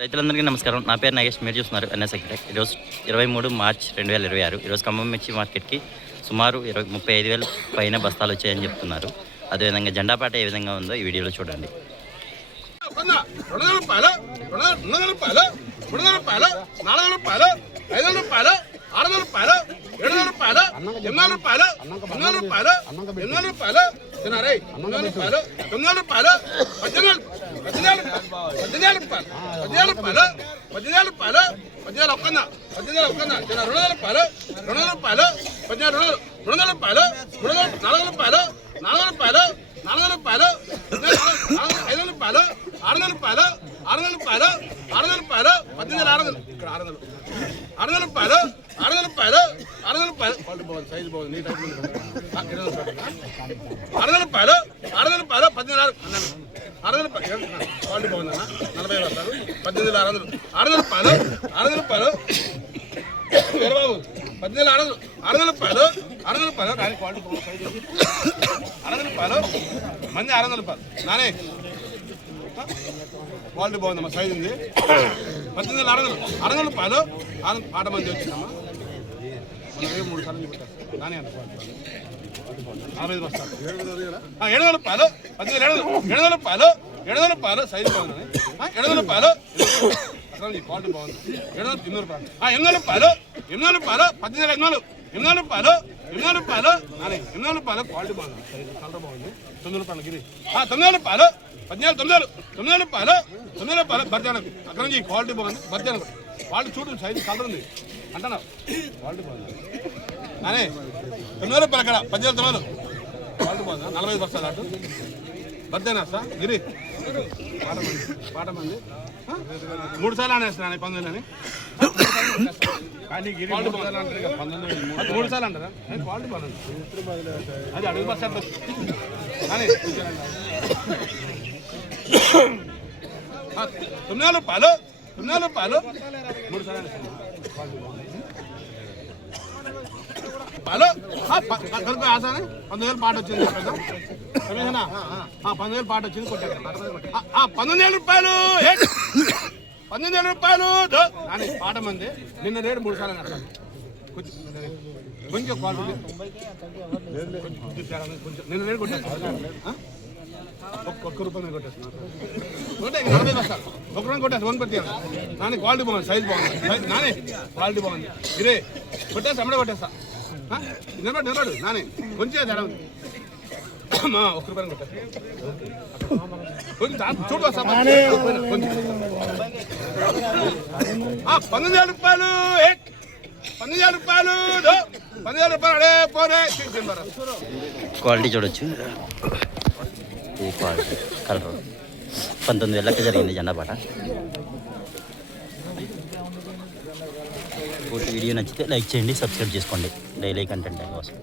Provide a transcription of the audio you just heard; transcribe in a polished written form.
రైతులందరికీ నమస్కారం. నా పేరు నాగేష్. మీరు చూస్తున్నారు ఎన్ఎస్ అగ్రిటెక్. ఈరోజు 23 మార్చ్ 2026. ఈరోజు ఖమ్మం మిర్చి మార్కెట్కి సుమారు 35,000 పైన బస్తాలు వచ్చాయని చెప్తున్నారు. అదేవిధంగా జెండాపాట ఏ విధంగా ఉందో ఈ వీడియోలో చూడండి. సైజు బాగుంది. 40 బాగుందన్న 40 వస్తారు 18,600 600 రూపాయలు బాబు 18,600 రూపాయలు కానీ క్వాలిటీ బాగుంది. సైజు 600 రూపాయలు మంది 600 రూపాయలు నానే క్వాలిటీ బాగుందమ్మా. సైజు ఉంది 18,600 రూపాయలు ఆట మంది వచ్చిందమ్మా. 3 సార్లు చూపెట్టారు నానే అంత 60 బస్తాలు 700 రూపాయలు 700 రూపాయలు 700 రూపాయలు సైజు బాగుంది. 700 రూపాయలు అసలు క్వాలిటీ బాగుంది. 800 రూపాయలు 800 రూపాయలు 800 రూపాయలు 18,800 800 రూపాయలు 800 రూపాయలు నానే 800 రూపాయలు క్వాలిటీ బాగుంది. సైజు కలర్ బాగుంది. 900 రూపాయలు గిరి 900 రూపాయలు 900 రూపాయలు 900 రూపాయలు బర్జానకు అక్కడ నుంచి క్వాలిటీ బాగుంది. బర్జానకు క్వాలిటీ చూడు సైజు కలర్ ఉంది అంటున్నావు క్వాలిటీ బాగుంది. నానే 900 రూపాయలు అక్కడ 18,900 క్వాలిటీ బాగుందా. 45 బస్తాలు అటు బర్జానా సార్ గిరి పాట మంది 3 సార్లు అనేస్తున్నా 19 అని 3 సార్లు అంటారా క్వాలిటీ బాగుంది. అది అడుగు బస్తా కానీ 900 రూపాయలు 900 రూపాయలు 3 సార్లు ఆసానే 19,000 పాట వచ్చింది. 19,000 పాట వచ్చింది కొట్టాడు. 19,000 రూపాయలు 19,000 రూపాయలు అని పాట మంది నిన్న రేటు 3 సార్లు అన్నారు. కొంచెం క్వాలిటీ నిన్న రేటు కొట్టాను. ఒక్క రూపాయలు కొట్టేస్తున్నా 40 బస్తాలు 1 రూపాయలు కొట్టేసి 1 పెట్టి నాని క్వాలిటీ బాగుంది. సైజ్ బాగుంది. నాని క్వాలిటీ బాగుంది. ఇదే కొట్టేస్తా అమ్మడే కొట్టేస్తా నిలబడు నాని కొంచెం తేడా ఉంది. 1 రూపాయలు కొట్టేస్తా కొంచెం చూడు వస్తా 19,000 రూపాయలు 19,000 రూపాయలు 19,000 రూపాయలు అడే పోరే క్వాలిటీ చూడొచ్చు. ఈ క్వాలిటీ కలర్ 19,000 జరిగింది జెండాపాట. వీడియో నచ్చితే లైక్ చేయండి, సబ్స్క్రైబ్ చేసుకోండి డైలీ కంటెంట్ కోసం.